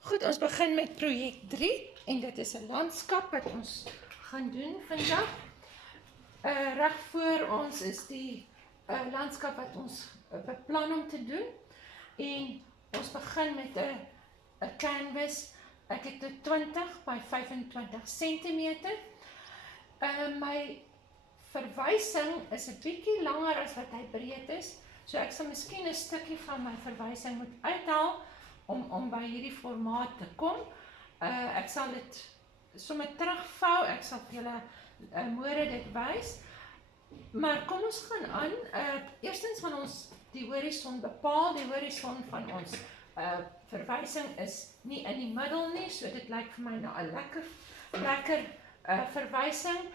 Goed, ons begin met projek 3 en dit is 'n landskap wat ons gaan doen vandag. Reg voor ons is die landskap wat ons beplan om te doen en ons begin met 'n canvas. Ek het 'n 20 by 25 cm. My verwysing is 'n bietjie langer as wat hy breed is, so ek sal miskien 'n stukkie van my verwysing moet uithaal om by hierdie formaat te kom. Ek sal dit sommer terugvou, ek sal vir julle môre dit wys. Maar kom ons gaan aan. Eerstens van ons die horison bepaal. Die horison van ons verwysing is nie in die middel nie, so dit lyk vir my na 'n lekker verwysing.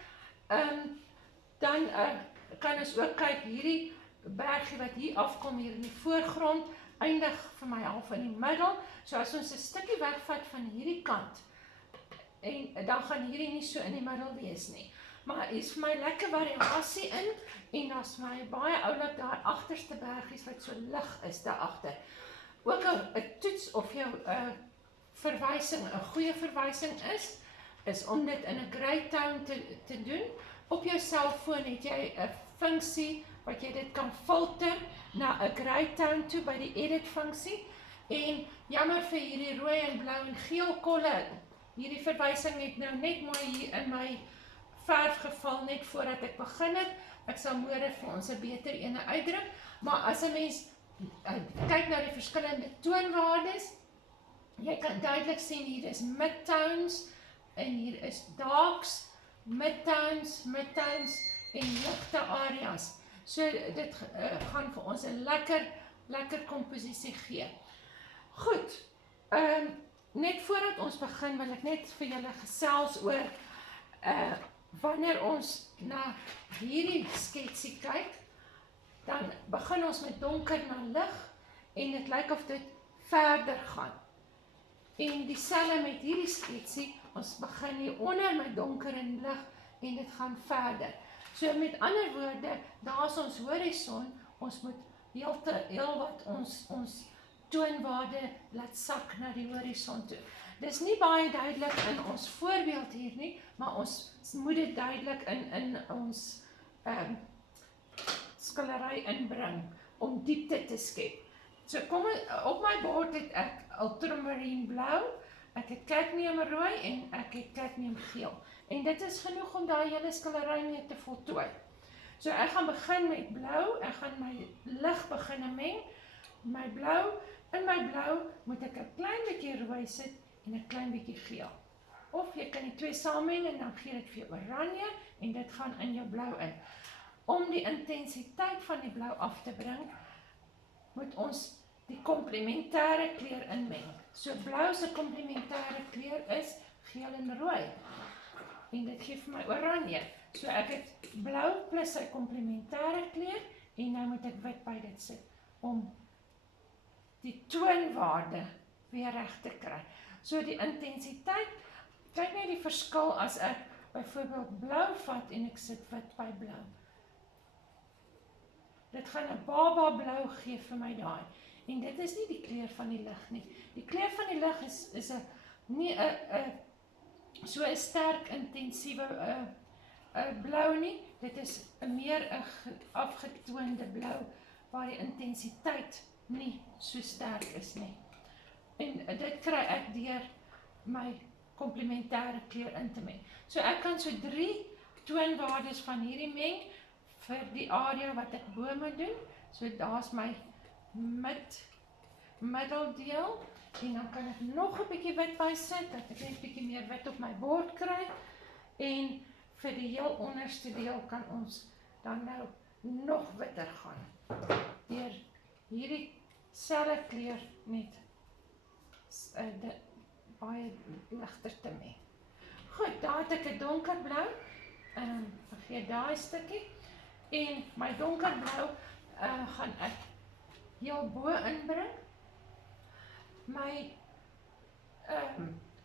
Dan kan ons ook kyk, hierdie bergie wat hier afkom hier in die voorgrond, eindig vir my half in die middel. So as ons 'n stukkie wegvat van hierdie kant, en dan gaan hierdie nie so in die middel wees nie. Maar hier is vir my lekker variasie in, en daar's my baie oulik daar agterste bergies wat so lig is daar agter. Ook 'n toets of jou verwysing 'n goeie verwysing is om dit in 'n Greytone te doen. Op jou selfoon het jy 'n funksie wat jy dit kan filter na 'n Greytone toe by die edit funksie. En jammer vir hierdie rooi en blou en geel kolle. Hierdie verwysing het nou net mooi hier in my verf geval net voordat ek begin het. Ek sal môre vir ons 'n beter ene uitdruk. Maar as 'n mens kyk na die verskillende toonwaardes, jy kan duidelik sien hier is midtones en hier is darks, midtones en ligte areas. So dit gaan vir ons 'n lekker komposisie gee. Goed, net voordat ons begin wil ek net vir julle gesels oor wanneer ons na hierdie sketsie kyk, dan begin ons met donker na lig en dit lyk of dit verder gaan. En dieselfde met hierdie sketsie, ons begin hier onder met donker en lig en dit gaan verder. So met ander woorde, daar is ons horison, ons moet heel wat ons toonwaarde laat sak na die horison toe. Dis nie baie duidelik in ons voorbeeld hier nie, maar ons moet dit duidelik in ons skillery inbring om diepte te skep. So kom op my bord het ek ultramarine blou, ek het cadmium rooi en ek het cadmium geel. En dit is genoeg om daai hele skillery mee te voltooi. So ek gaan begin met blou, ek gaan my lig begin meng. In my blou moet ek 'n klein bietjie rooi sit en 'n klein bietjie geel. Of jy kan die twee saameng en dan gee dit vir jou oranje en dit gaan in jou blou in. Om die intensiteit van die blou af te bring, moet ons die komplementêre kleur inmeng. So blou se komplementêre kleur is geel en rooi. En dit gee vir my oranje. So ek het blou plus sy komplementêre kleur en nou moet ek wit by dit sit om die toonwaarde weer reg te kry. So die intensiteit, kyk net die verskil as ek byvoorbeeld blou vat en ek sit wit by blou. Dit gaan 'n baba blou gee vir my daai. En dit is nie die kleur van die lig nie. Die kleur van die lig is nie 'n so 'n sterk intensiewe blou nie. Dit is 'n meer 'n afgetoonde blou waar die intensiteit nie so sterk is nie. En dit kry ek deur my komplementêre kleur in te meng. So ek kan so 3 toonwaardes van hierdie meng vir die area wat ek bo moet doen. So daar's my middeldeel en dan kan ek nog 'n bietjie wit bysit, dat ek net 'n bietjie meer wit op my bord kry. En vir die heel onderste deel kan ons dan nou nog witter gaan. Deur hierdie selfe kleur net baie ligter te meng. Goed, daar het ek 'n donkerblou. Vergeet daai stukkie. En my donkerblou gaan ek heel bo inbring. My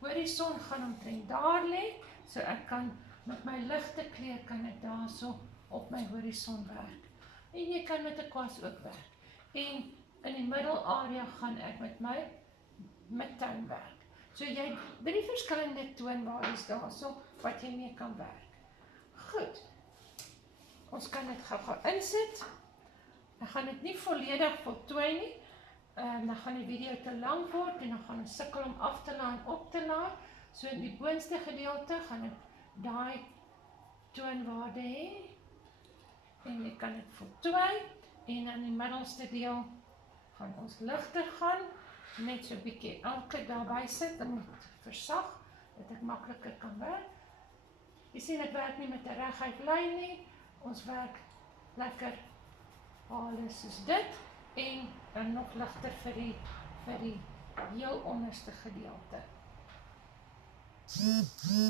horison gaan omtrent daar lê, so ek kan met my ligte kleur kan ek daarso op my horison werk. En jy kan met 'n kwas ook werk. En in die middelarea gaan ek met my midtoon werk. So jy 3 verskillende toonwaardes daarso wat jy mee kan werk. Goed. Ons kan dit gou insit. Ek gaan dit nie volledig voltooi nie. Dan gaan die video te lang word en dan gaan ons sukkel om af te laai en op te laai. So in die boonste gedeelte gaan ek daai toonwaarde hê. En jy kan dit voltooi. En in die middelste deel gaan ons ligter gaan. Net so 'n bietjie elke daarby sit om dit versag, dat ek makliker kan werk. Jy sien ek werk nie met 'n reguit lyn nie. Ons werk lekker alles soos dit en dan nog ligter vir die heel onderste gedeelte.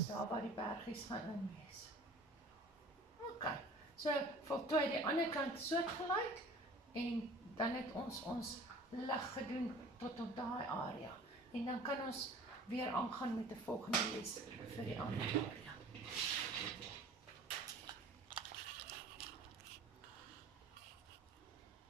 Daar waar die bergies gaan inwees. OK. So voltooi die ander kant soortgelyk en dan het ons lig gedoen tot op daai area. En dan kan ons weer aangaan met 'n volgende les vir die ander area.